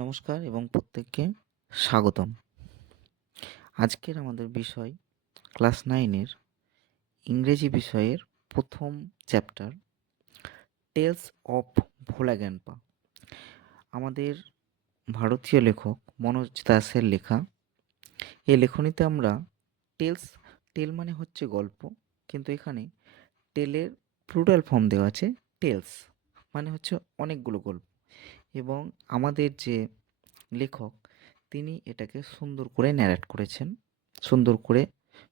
নমস্কার এবং প্রত্যেককে স্বাগতম। আজকের আমাদের বিষয় ক্লাস 9-এর ইংরেজি বিষয়ের প্রথম চ্যাপ্টার টেলস অফ ভোলা জ্ঞানপা। আমাদের ভারতীয় লেখক মনোজ দাসের লেখা। এই লেখনীতে আমরা টেল মানে হচ্ছে গল্প, কিন্তু এখানে টেলের প্লুরাল ফর্ম দেওয়া আছে টেলস, মানে হচ্ছে অনেকগুলো গল্প। এবং আমাদের যে লেখক তিনি এটাকে সুন্দর করে ন্যারেট করেছেন, সুন্দর করে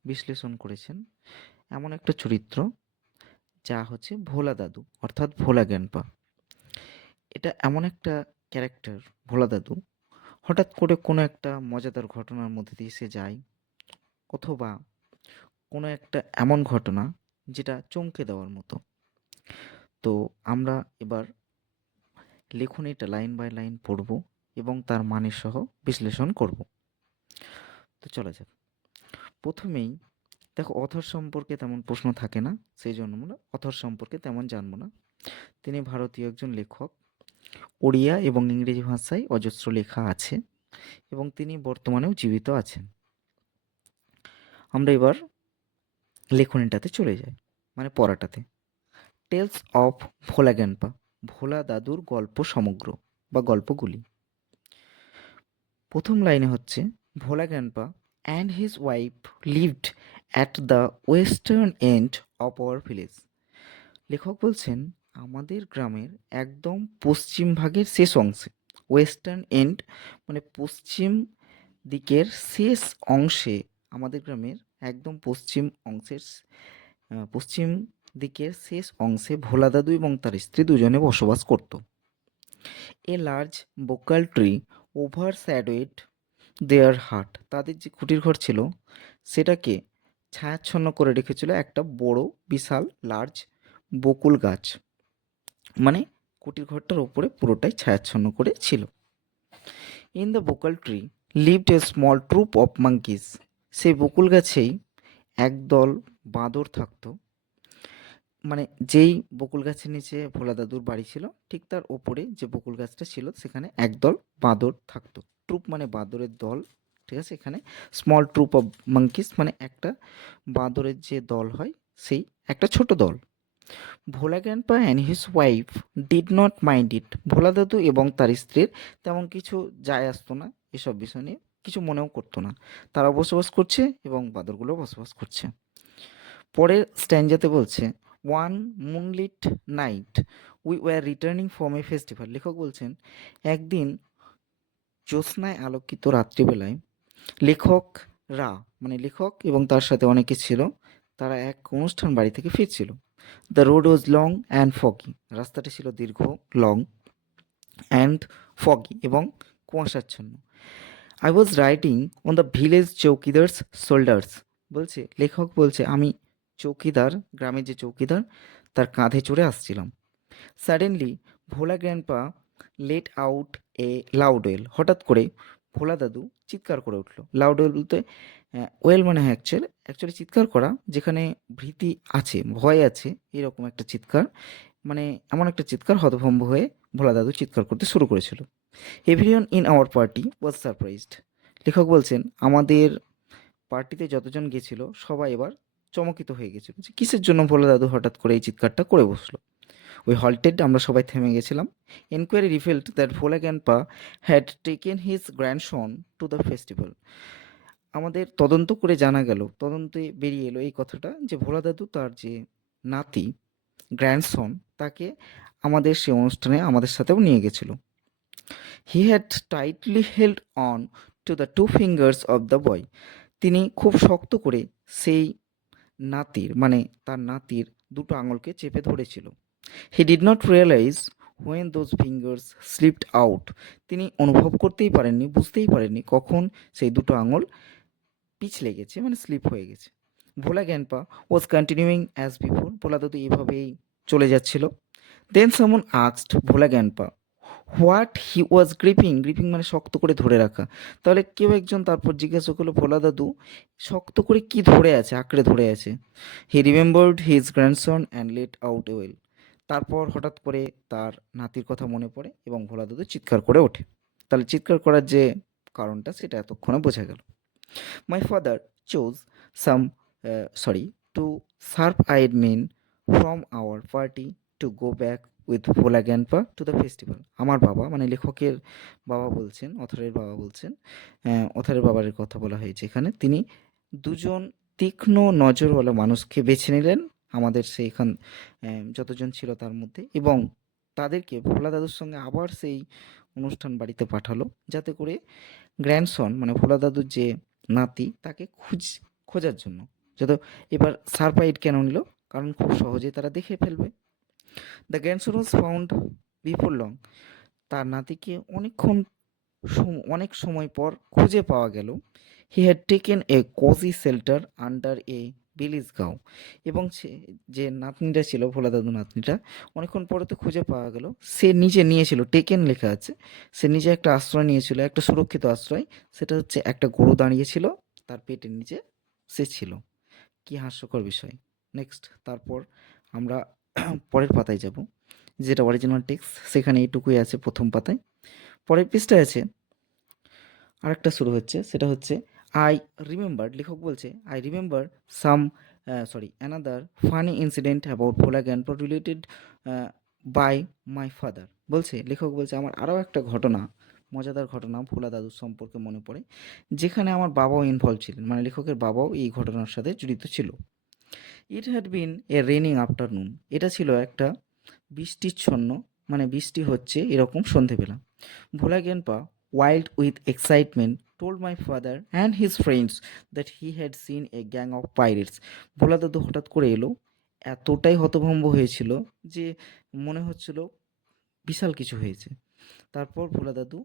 বিশ্লেষণ করেছেন। এমন একটা চরিত্র যা হচ্ছে ভোলা দাদু, অর্থাৎ ভোলা জ্ঞানপা। এটা এমন একটা ক্যারেক্টার, ভোলা দাদু হঠাৎ করে কোনো একটা মজাদার ঘটনার মধ্যে দিয়ে সে যায়, অথবা কোনো একটা এমন ঘটনা যেটা চমকে দেওয়ার মতো। তো আমরা এবার লেখনীটা লাইন বাই লাইন পড়ব এবং তার মানে সহ বিশ্লেষণ করব। তো চলা যাক। প্রথমেই দেখো, অথর সম্পর্কে তেমন প্রশ্ন থাকে না, সেই জন্য আমরা অথর সম্পর্কে তেমন জানবো না। তিনি ভারতীয় একজন লেখক। ওড়িয়া এবং ইংরেজি ভাষায় অজস্র লেখা আছে এবং তিনি বর্তমানেও জীবিত আছেন। আমরা এবার লেখনীটাতে চলে যাই, মানে পড়াটাতে। টেলস অফ ভোলা জ্ঞানপা, ভোলা দাদুর গল্প সমগ্র বা গল্পগুলি। প্রথম লাইনে হচ্ছে Bhola grandpa and his wife lived at the western end of our village. লেখক বলছেন আমাদের গ্রামের একদম পশ্চিম ভাগের শেষ অংশে, ওয়েস্টার্ন এন্ড মানে পশ্চিম দিকের শেষ অংশে, আমাদের গ্রামের একদম পশ্চিম দিকের শেষ অংশে ভোলা দাদু এবং তার স্ত্রী দুজনে বসবাস করত। A large bakul tree overshadowed their hut, তাদের যে কুটির ঘর ছিল সেটাকে ছায়াচ্ছন্ন করে রেখেছিল একটা বড় বিশাল লার্জ বকুল গাছ, মানে কুটির ঘরটার ওপরে পুরোটাই ছায়াচ্ছন্ন করে ছিল। In the bakul tree lived a small troop of monkeys, সেই বকুল গাছেই একদল বাঁদর থাকতো। মানে যেই বকুল গাছের নিচে ভোলা দাদুর বাড়ি ছিল, ঠিক তার ওপরে যে বকুল গাছটা ছিল সেখানে একদল বাঁদর থাকতো। ট্রুপ মানে বাঁদরের দল, ঠিক আছে। এখানে স্মল ট্রুপ অফ মাঙ্কিস মানে একটা বাঁদরের যে দল হয় সেই একটা ছোট দল। Bhola grandpa and his wife did not mind it, Bhola দাদু এবং তার স্ত্রীর তেমন কিছু যায় আসতো না, এসব বিষয় নিয়ে কিছু মনেও করতো না। তারা বসবাস করছে এবং বাঁদরগুলো বসবাস করছে। পরের স্ট্যান্জাতে বলছে one moonlit night we were returning from a festival. লেখক বলছেন একদিন জ্যোৎস্নায় আলোকিত রাত্রিবেলায় লেখকরা, মানে লেখক এবং তার সাথে অনেকে ছিল, তারা এক অনুষ্ঠান বাড়ি থেকে ফিরছিল। The road was long and foggy, রাস্তাটি ছিল দীর্ঘ, লং অ্যান্ড ফগি এবং কুয়াশাচ্ছন্ন। I was riding on the village chowkidar's shoulders, বলছে লেখক বলছে আমি চৌকিদার, গ্রামের যে চৌকিদার তার কাঁধে চড়ে আসছিলাম। সাডেনলি ভোলা গ্র্যান্ডপা লেট আউট এ লাউড ওয়েল, হঠাৎ করে ভোলা দাদু চিৎকার করে উঠলো। লাউড ওয়েল বলতে ওয়েল মানে অ্যাকচুয়ালি চিৎকার করা, যেখানে ভীতি আছে, ভয় আছে, এরকম একটা চিৎকার, মানে এমন একটা চিৎকার, হতভম্ব হয়ে ভোলা দাদু চিৎকার করতে শুরু করেছিল। Everyone in our party was surprised. লেখক বলছেন আমাদের পার্টিতে যতজন গেছিল সবাই এবার চমকিত হয়ে গেছিল যে কিসের জন্য ভোলা দাদু হঠাৎ করে এই চিৎকারটা করে বসলো। ওই হল্টেড, আমরা সবাই থেমে গেছিলাম। Enquiry revealed that Bhola grandpa had taken his grandson to the festival. আমাদের তদন্ত করে জানা গেল, তদন্তে বেরিয়ে এলো এই কথাটা যে ভোলা দাদু তার যে নাতি, গ্র্যান্ডসন, তাকে আমাদের সে অনুষ্ঠানে আমাদের সাথেও নিয়ে গেছিল। He had tightly held on to the two fingers of the boy, তিনি খুব শক্ত করে সেই নাতির, মানে তার নাতির দুটো আঙুলকে চেপে ধরেছিল। He did not realise when those fingers slipped out, তিনি অনুভব করতেই পারেননি, বুঝতেই পারেননি কখন সেই দুটো আঙুল পিছলে গেছে, মানে স্লিপ হয়ে গেছে। Bhola grandpa was continuing as before, Bhola দাদু এভাবেই চলে যাচ্ছিল। Then someone asked Bhola grandpa what he was gripping, gripping মানে শক্ত করে ধরে রাখা। তাহলে কেউ একজন তারপর জিজ্ঞাসা করলো ভোলা দাদু শক্ত করে কি ধরে আছে, আঁকড়ে ধরে আছে। হি remembered his grandson and let out A well, তারপর হঠাৎ করে তার নাতির কথা মনে পড়ে এবং ভোলা দাদু চিৎকার করে ওঠে। তাহলে চিৎকার করার যে কারণটা সেটা এতক্ষণে বোঝা গেল। My father chose some, two sharp-eyed men from our party to go back with Bhola Grandpa to the festival. আমার বাবা মানে লেখকের বাবা বলছেন, অথরের বাবা বলছেন, অথরের বাবার কথা বলা হয়েছে এখানে। তিনি দুজন তীক্ষ্ণ নজরওয়ালা মানুষকে বেছে নিলেন আমাদের সেইখান যতজন ছিল তার মধ্যে, এবং তাদেরকে ভোলা দাদুর সঙ্গে আবার সেই অনুষ্ঠান বাড়িতে পাঠালো, যাতে করে গ্র্যান্ডসন মানে ভোলা দাদুর যে নাতি তাকে খোঁজার জন্য। যত এবার সারপ্রাইজ কেন নিল? কারণ খুব সহজেই তারা দেখে ফেলবে। The grandson was found before long. তার নাতিকে অনেক সময় পর খুঁজে পাওয়া গেল। He had taken a cosy shelter under a বিলিজ গাও। এবং সে যে নাতনিটা ছিল, ভোলা দাদু নাতনিটা, অনেকক্ষণ পরে তো খুঁজে পাওয়া গেল, সে নিজে নিয়েছিল, টেকেন লেখা আছে, সে নিজে একটা আশ্রয় নিয়েছিল, একটা সুরক্ষিত আশ্রয়। সেটা হচ্ছে একটা গরু দাঁড়িয়েছিল তার পেটের নিচে সে ছিল। কি হাস্যকর বিষয়। নেক্সট, তারপর আমরা পরের পাতায় যাব, যেটা অরিজিনাল টেক্সট, সেখানে এইটুকুই আছে প্রথম পাতায়। পরের পৃষ্ঠায় আছে আরেকটা শুরু হচ্ছে, সেটা হচ্ছে আই রিমেম্বার, লেখক বলছে I remember some another funny incident about Bhola grandpa related by my father. লেখক বলছে আমার আরও একটা ঘটনা, মজাদার ঘটনা ভোলা দাদুর সম্পর্কে মনে পড়ে, যেখানে আমার বাবাও ইনভলভ ছিলেন, মানে লেখকের বাবাও এই ঘটনার সাথে জড়িত ছিল। It had been A raining afternoon. এটা ছিল একটা বৃষ্টিচ্ছন্ন, মানে বৃষ্টি হচ্ছে এরকম সন্ধেবেলা। ভোলা গ্যান্ডপা, wild with excitement, told my father and his friends that he had seen a gang of pirates. ভোলা দাদু হঠাৎ করে এলো, এতটাই হতভম্ব হয়েছিল যে মনে হচ্ছিল বিশাল কিছু হয়েছে। তারপর ভোলা দাদু,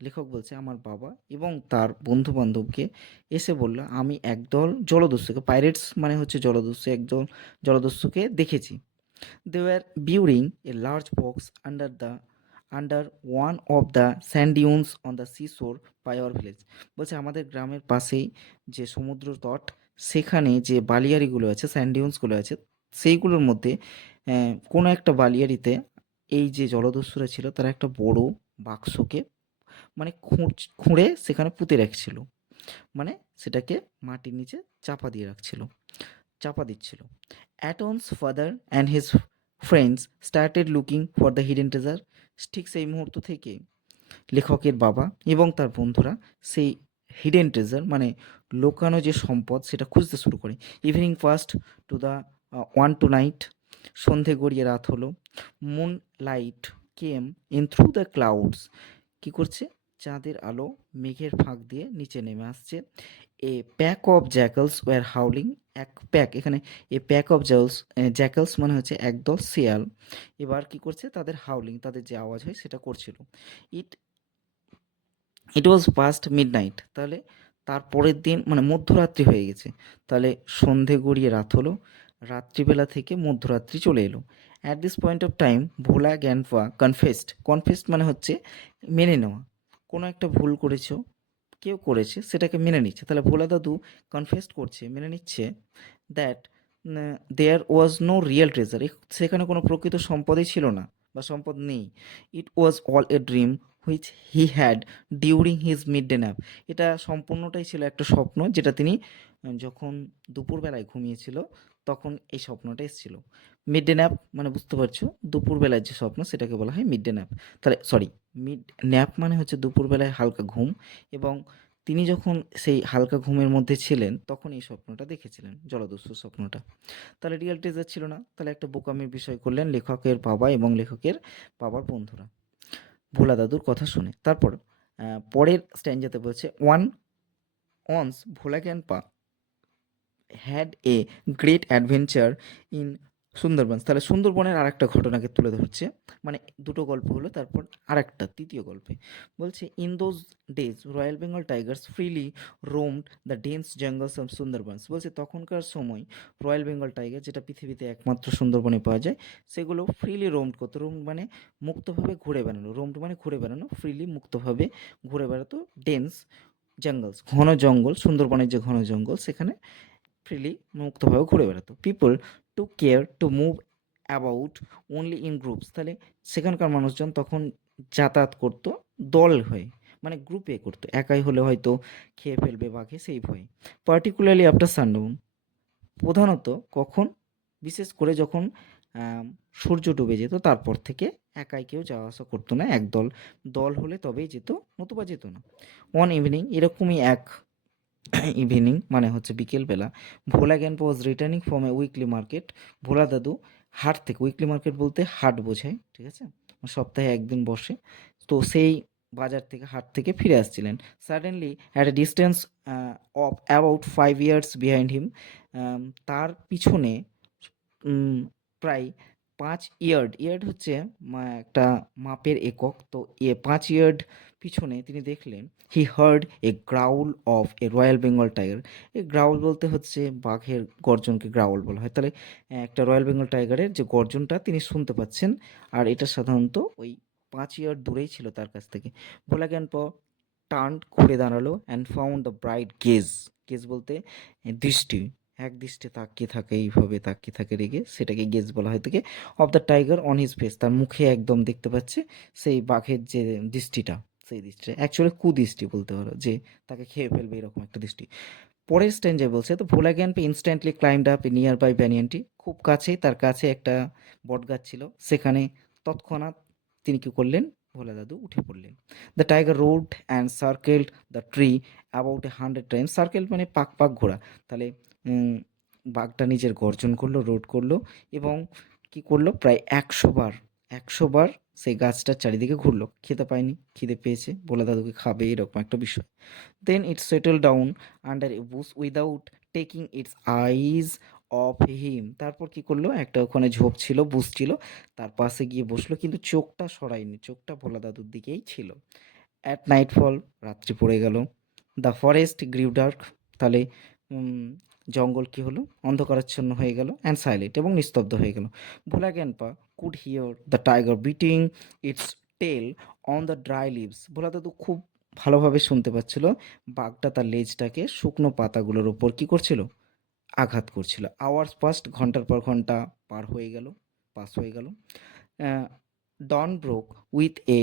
লেখক বলছে, আমার বাবা এবং তার বন্ধু বান্ধবকে এসে বলল আমি একদল জলদস্যুকে, পাইরেটস মানে হচ্ছে জলদস্যু, একদল জলদস্যুকে দেখেছি। They were burying a large box under one of the sand dunes on the seashore by our village. বলছে আমাদের গ্রামের পাশেই যে সমুদ্র তট, সেখানে যে বালিয়াড়িগুলো আছে, স্যান্ড ডিউন্সগুলো আছে, সেইগুলোর মধ্যে কোনো একটা বালিয়াড়িতে এই যে জলদস্যুরা ছিল তারা একটা বড় বাক্সকে মানে খুঁড়ে সেখানে পুঁতে রাখছিল, মানে সেটাকে মাটির নিচে চাপা দিচ্ছিল। Aton's father and his friends started looking for the hidden treasure. ঠিক সেই মুহূর্ত থেকে লেখকের বাবা এবং তার বন্ধুরা সেই হিডেন ট্রেজার মানে লুকানো যে সম্পদ সেটা খুঁজতে শুরু করে। Evening first to the one to night. সন্ধে গড়িয়ে রাত হলো। Moon light came in through the clouds. কী করছে? চাঁদের আলো মেঘের ফাঁক দিয়ে নিচে নেমে আসছে। A pack of jackals were howling. এক প্যাক, এখানে এ প্যাক অফ জ্যাকলস মানে হচ্ছে একদল শিয়াল। এবার কি করছে? তাদের হাউলিং, তাদের যে আওয়াজ হয় সেটা করছিল। ইট ইট ওয়াজ পাস্ট মিডনাইট। তাহলে তার পরের দিন মানে মধ্যরাত্রি হয়ে গেছে। তাহলে সন্ধে গড়িয়ে রাত হলো, রাত্রিবেলা থেকে মধ্যরাত্রি চলে এলো। At this point of time Bhola grandpa confessed মানে হচ্ছে মেনে নেওয়া। কোনো একটা ভুল করেছো, কেউ করেছে সেটাকে মেনে নিচ্ছে। তাহলে ভোলা দাদু কনফেসড করছে, মেনে নিচ্ছে that there was no real treasure. সেখানে কোনো প্রকৃত সম্পদই ছিল না বা সম্পদ নেই। It was all a dream which he had during his midday nap. এটা সম্পূর্ণটাই ছিল একটা স্বপ্ন, যেটা তিনি যখন দুপুরবেলায় ঘুমিয়েছিল তখন এই স্বপ্নটা এসেছিল। মিড ডে ন্যাপ মানে বুঝতে পারছো, দুপুরবেলায় যে স্বপ্ন সেটাকে বলা হয় মিড ডে ন্যাপ। তাহলে মিড ন্যাপ মানে হচ্ছে দুপুরবেলায় হালকা ঘুম, এবং তিনি যখন সেই হালকা ঘুমের মধ্যে ছিলেন তখন এই স্বপ্নটা দেখেছিলেন, জলদস্যুর স্বপ্নটা। তাহলে রিয়েল ট্রেজার ছিল না। তাহলে একটা বোকামির বিষয় করলেন লেখকের বাবা এবং লেখকের বাবার বন্ধুরা ভোলা দাদুর কথা শুনে। তারপর পরের স্ট্যান্জাতে বলছে once Bhola grandpa had a great adventure in Sundarban. তাহলে সুন্দরবনের আরেকটা ঘটনাকে তুলে ধরছে, মানে দুটো গল্প হলো, তারপর আরেকটা তৃতীয় গল্পে বলছে in those days royal Bengal tigers freely roamed the dense jungles of Sundarbans. বলছে তখনকার সময় রয়্যাল বেঙ্গল টাইগার, যেটা পৃথিবীতে একমাত্র সুন্দরবনে পাওয়া যায়, সেগুলো ফ্রিলি রোমড করতো। রোমড মানে মুক্তভাবে ঘুরে বেড়ানো, রোমড মানে ঘুরে বেড়ানো, ফ্রিলি মুক্তভাবে ঘুরে বেড়াতো। ডেন্স জঙ্গলস ঘন জঙ্গল, সুন্দরবনের যে ঘন জঙ্গল সেখানে ফ্রিলি মুক্তভাবে ঘুরে বেড়াতো। People to care to move about only in groups. তাহলে সেখানকার মানুষজন তখন যাতায়াত করতো দল হয়ে, মানে গ্রুপে করতো, একাই হলে হয়তো খেয়ে ফেলবে বাঘে সেই ভয়ে। পার্টিকুলারলি আফটার সানডাউন, প্রধানত কখন, বিশেষ করে যখন সূর্য ডুবে যেত তারপর থেকে একাই কেউ যাওয়া আসা করতো না, একদল দল হলে তবেই যেত, নতুবা যেত না। ওয়ান ইভিনিং, এরকমই এক ইভিনিং মানে হচ্ছে বিকেলবেলা, Bhola grandpa was returning from a weekly market. Bhola দাদু হাট থেকে, উইকলি মার্কেট বলতে হাট বোঝায়, ঠিক আছে, সপ্তাহে একদিন বসে, তো সেই বাজার থেকে, হাট থেকে ফিরে আসছিলেন। Suddenly at a distance of about 5 years behind him, তার পিছনে উম, প্রায় 5 ইয়ার্ড, ইয়ার্ড হচ্ছে একটা মাপের একক, তো 5 ইয়ার্ড পিছনে তিনি দেখলেন, he heard a growl of a royal Bengal tiger. এই গ্রাউল বলতে হচ্ছে বাঘের গর্জনকে গ্রাউল বলা হয়, তাহলে একটা রয়্যাল বেঙ্গল টাইগারের যে গর্জনটা তিনি শুনতে পাচ্ছেন, আর এটা সাধারণত ওই 5 ইয়ার্ড দূরেই ছিল তার কাছ থেকে। ভোলা জ্ঞানপ টার্ন, ঘুরে দাঁড়ালো, and found the bright gauge, gauge বলতে দৃষ্টি, এক দৃষ্টে তাকিয়ে থাকে, এইভাবে তাকিয়ে থাকে রেগে, সেটাকে গেজ বলা হয় থেকে, of the tiger on his face, তার মুখে একদম দেখতে পাচ্ছে সেই বাঘের যে দৃষ্টিটা, সেই দৃষ্টিটা অ্যাকচুয়ালি কুদৃষ্টি বলতে পারো, যে তাকে খেয়ে ফেলবে এরকম একটা দৃষ্টি। পরের স্ট্যান্ডে বলছে, তো ভোলা জ্ঞান পে instantly climbed up a nearby banyan tree, খুব কাছেই, তার কাছে একটা বটগাছ ছিল, সেখানে তৎক্ষণাৎ তিনি কি করলেন, ভোলা দাদু উঠে পড়লেন। The tiger roared and circled the tree about 100 times, circle মানে পাক পাক ঘোরা, তাহলে উম, বাঘটা নিজের গর্জন করলো, রোড করলো, এবং কি করলো, প্রায় 100 বার, 100 বার সেই গাছটার চারিদিকে ঘুরলো। খেতে পায়নি, খিদে পেয়েছে, ভোলা দাদুকে খাবে, এরকম একটা বিষয়। Then it settled down under a bush without taking its eyes off him. তারপর কি করলো, একটা ওখানে ঝোপ ছিল, বুশ ছিল, তার পাশে গিয়ে বসলো, কিন্তু চোখটা সরায়নি, চোখটা ভোলা দাদুর দিকেই ছিল। অ্যাট নাইটফল, রাত্রি পড়ে গেল। দ্য ফরেস্ট গ্রিউ ডার্ক, তাহলে উম, জঙ্গল কি হলো, অন্ধকারাচ্ছন্ন হয়ে গেল, অ্যান্ড সাইলেন্ট, এবং নিস্তব্ধ হয়ে গেল। Bhola grandpa could hear the tiger beating its tail on the dry leaves, Bhola দাদু খুব ভালোভাবে শুনতে পাচ্ছিল বাঘটা তার লেজটাকে শুকনো পাতাগুলোর ওপর কি করছিল, আঘাত করছিল। আওয়ার্স পাস্ট, ঘন্টার পর ঘন্টা পার হয়ে গেল, পাস হয়ে গেল। Dawn broke with a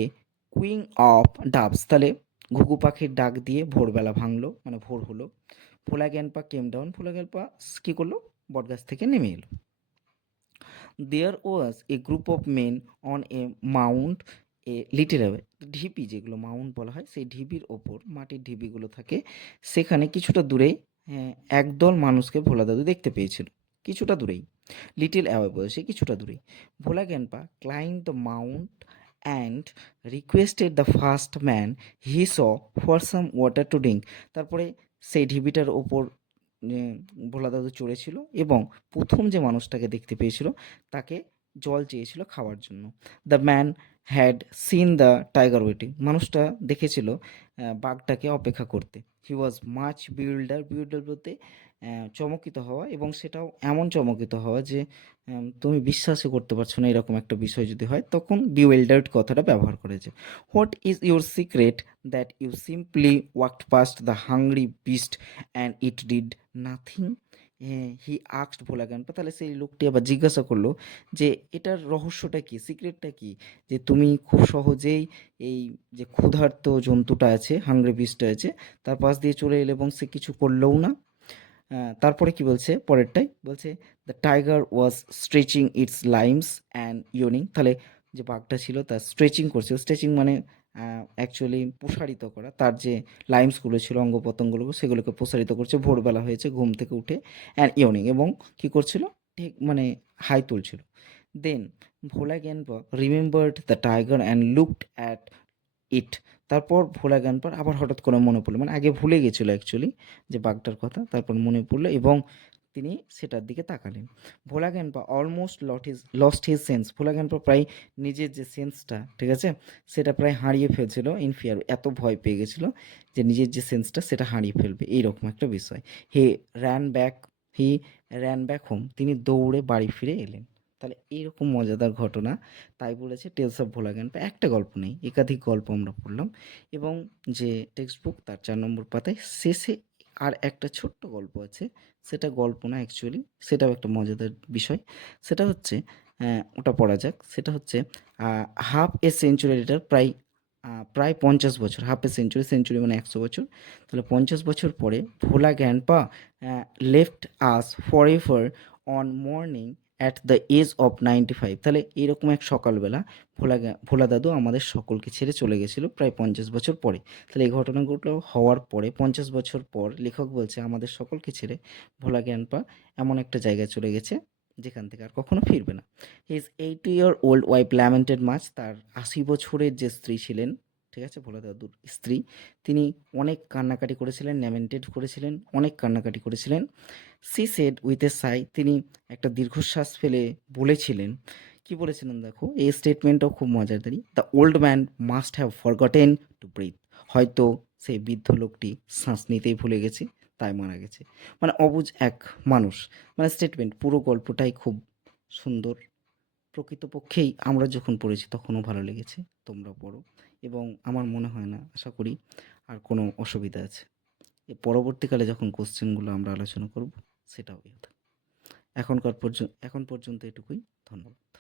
cooing of doves, তাহলে ঘুঘু পাখির ডাক দিয়ে ভোরবেলা ভাঙলো, মানে ভোর হলো। ভোলা গ্যানপা কেম ডাউন, ভোলা গ্যানপা কি করলো, বটগাছ থেকে নেমে এলো। There was a group of men on a mount, a little away, ঢিপি, যেগুলো মাউন্ট বলা হয়, সেই ঢিপির ওপর, মাটির ঢিপিগুলো থাকে, সেখানে কিছুটা দূরে একদল মানুষকে ভোলা দাদু দেখতে পেয়েছিল, কিছুটা দূরেই, লিটল অ্যাওয়ে বয়সে কিছুটা দূরেই। Bhola grandpa climb the mount and requested the first man he saw for some water to drink, তারপরে সেই ঢিবিটার ওপর ভোলা দাদু চড়েছিল, এবং প্রথম যে মানুষটাকে দেখতে পেয়েছিল তাকে জল চেয়েছিল খাওয়ার জন্য। The man had seen the tiger waiting, মানুষটা দেখেছিল বাঘটাকে অপেক্ষা করতে। হি ওয়াজ মাচ বিউল্ডার, বিউল্ডার বলতে চমকিত হওয়া, এবং সেটাও এমন চমকিত হওয়া যে তুমি বিশ্বাসই করতে পারছো না, এরকম একটা বিষয় যদি হয়, তখন বিউইল্ডার্ড কথাটা ব্যবহার করেছে। What is your secret that you simply walked past the hungry beast and it did nothing, he আক্সড ভোলা গ্যানপা, তাহলে সেই লোকটি আবার জিজ্ঞাসা করলো যে এটার রহস্যটা কি, সিক্রেটটা কি, যে তুমি খুব সহজেই এই যে ক্ষুধার্ত জন্তুটা আছে, হাংরি বিস্টটা আছে, তার পাশ দিয়ে চলে এলে এবং সে কিছু করলেও না। তারপরে কি বলছে, পরেরটাই বলছে, the tiger was stretching its limbs and yawning, তাহলে যে বাঘটা ছিল তার স্ট্রেচিং করছে, স্ট্রেচিং মানে অ্যাকচুয়ালি প্রসারিত করা, তার যে লাইমসগুলো ছিল, অঙ্গ প্রত্যঙ্গগুলো, সেগুলোকে প্রসারিত করছে, ভোরবেলা হয়েছে, ঘুম থেকে উঠে, অ্যান্ড ইয়নিং, এবং কি করছিল, ঠিক মানে হাই তুলছিল। Then Bhola grandpa remembered the tiger and looked at it, তারপর ভোলা গান পর আবার হঠাৎ করে মনে পড়লো, মানে আগে ভুলে গেছিলো অ্যাকচুয়ালি যে বাঘটার কথা, তারপর মনে পড়লো এবং তিনি সেটার দিকে তাকালেন। ভোলা গ্যানপা অলমোস্ট লস্ট হিজ সেন্স, ভোলা গ্যানপা প্রায় নিজের যে সেন্সটা, ঠিক আছে, সেটা প্রায় হারিয়ে ফেলছিল, ইন ফিয়ার, এত ভয় পেয়ে গেছিলো যে নিজের যে সেন্সটা সেটা হারিয়ে ফেলবে, এইরকম একটা বিষয়। He ran back, he ran back home, তিনি দৌড়ে বাড়ি ফিরে এলেন। তাহলে এইরকম মজাদার ঘটনা, তাই বলেছে টেলস অফ ভোলা জ্ঞান, একটা গল্প নেই, একাধিক গল্প আমরা পড়লাম, এবং যে টেক্সট বুক তার 4 নম্বর পাতায় শেষে আর একটা ছোট্ট গল্প আছে, সেটা গল্প না অ্যাকচুয়ালি, সেটাও একটা মজাদার বিষয়। সেটা হচ্ছে ওটা পড়া যাক, সেটা হচ্ছে হাফ এ সেঞ্চুরি লেটার, প্রায় প্রায় 50 বছর, হাফ এ সেঞ্চুরি, সেঞ্চুরি মানে 100 বছর। তাহলে 50 বছর পরে Bhola grandpa left us forever on morning at the age of 95। তাহলে এরকম এক সকালবেলা ভোলা দাদু আমাদের সকলকে ছেড়ে চলে গেছিল প্রায় 50 বছর পরে। তাহলে এই ঘটনাগুলো হওয়ার পরে 50 বছর পর লেখক বলছে আমাদের সকলকে ছেড়ে ভোলা গ্র্যান্ডপা এমন একটা জায়গায় চলে গেছে যেখান থেকে আর কখনো ফিরবে না। His 80-year-old wife lamented much. তার 80 বছরের যে স্ত্রী ছিলেন, ঠিক আছে, ভোলা দাদুর স্ত্রী, তিনি অনেক কান্নাকাটি করেছিলেন, ল্যামেন্টেড করেছিলেন, অনেক কান্নাকাটি করেছিলেন। সি সেড উইথ এ সাই, তিনি একটা দীর্ঘশ্বাস ফেলে বলেছিলেন, কি বলেছিলেন দেখো, এই স্টেটমেন্টটাও খুব মজাদারি। The old man must have forgotten to breathe. হয়তো সেই বৃদ্ধ লোকটি শ্বাস নিতেই ভুলে গেছে, তাই মারা গেছে। মানে অবুঝ এক মানুষ, মানে স্টেটমেন্ট, পুরো গল্পটাই খুব সুন্দর। প্রকৃতপক্ষেই আমরা যখন পড়েছি তখনও ভালো লেগেছে, তোমরাও পড়ো, এবং আমার মনে হয় না, আশা করি আর কোনো অসুবিধা আছে। এর পরবর্তীকালে যখন কোশ্চেনগুলো আমরা আলোচনা করব সেটাও ইয়ে হবে। এখন পর্যন্ত এটুকুই। ধন্যবাদ।